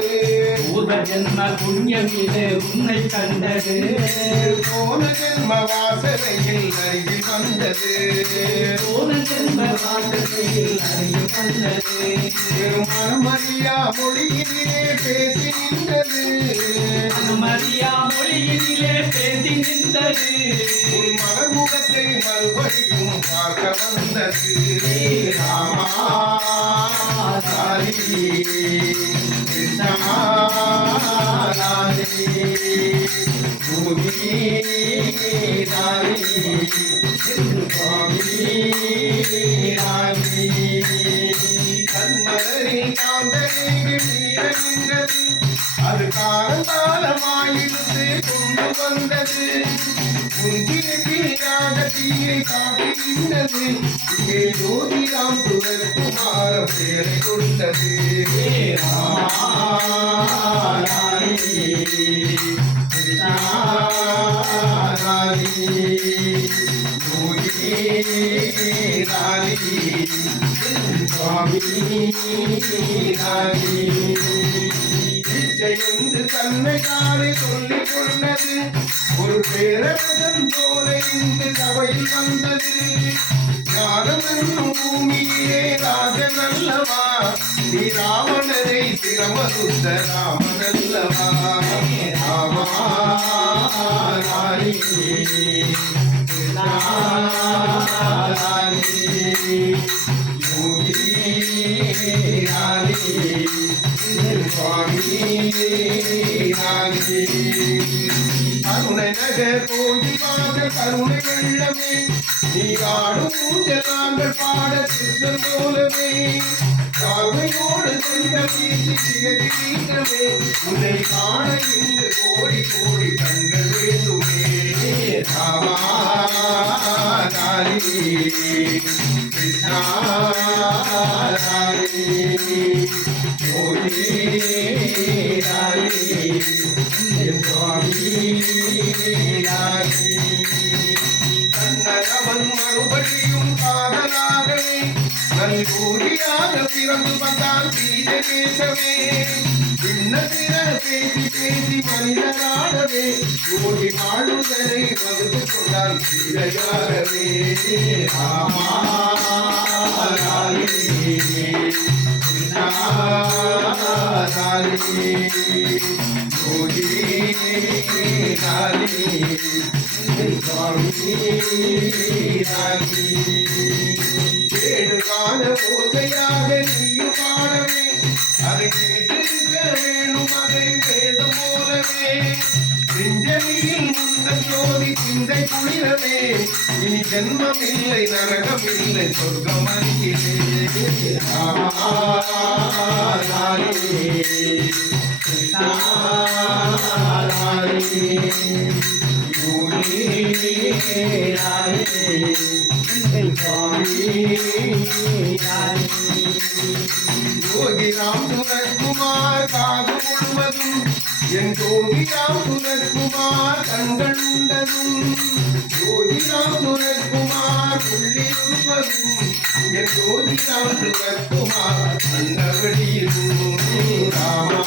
Yeah. பூர்வ ஜென்ம புண்ணியமிலே உன்னை கண்டது போன ஜென்ம வாசனையில் அருகில் வந்தது பூர்வ ஜென்ம வாசனையில் அறிவு வந்தது மனமறியா மொழியிலே பேசி நின்றது மரியா மொழியிலே பேசி நின்றது உன் மறுபடியும் பார்க்க வந்தது ராமா ராணி, கிருஷ்ணா ராணி, அது காலகாலமாயிருந்து கொண்டு வந்தது தீயை காட்டுகின்றது இங்கே ஜோதிராம் பேரை கொண்டது என்று தன்னை தானே சொல்லிக் கொண்டது ஒரு பேரரசன் போல இந்த சபையில் வந்தது என்னும் பூமியிலே ராஜன் அல்லவா? நீ ராவணனை சிரமதுத்த ராமனல்லவா ராமா ராணி கருணை நகர் கோயிலாக கருணை வெள்ளமே. நீ ஆடும் ஊஞ்சல் நாங்கள் பாட சித்தம் போலவே. கால்மையோடு சென்ற வீசி சிறகு உன்னை காண இன்று கோடி கோடி கண்கள் வேண்டுமே ராமா சுவாமி கண்ணனவன் மறுபடியும் காதலா நல்கூலியாக பிறந்து வந்தான் சீத பேசவே சின்ன சிற பேசி பேசி மனிதனாகவே கோடி வாழ்வுதலை வகுத்து கொண்டான் சீதையாகவே ராமா ராணி கிருஷ்ணா ராணி கோடி ராணி ஏழு கால ஓசையாக நீயும் பாடவே அதை கேட்டிருக்க வேணும் அதை வேதம் போலவே நெஞ்சமியில் முந்தன் ஜோதி சிந்தை குளிரவே இனி ஜென்மம் இல்லை நரகம் இல்லை சொர்க்கம் அறிகிறே யோகிராம் சுரத்குமார் காது முழுவதும் என் ஜோதிராம் சுரத்குமார் கண்கண்டதும் ஜோதிராம் சுரத்குமார் உள்ளிருப்பதும் என் ஜோதிராம் சுரத்குமார் கண்டபடியும் ராமா.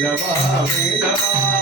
వేలవా వేలవా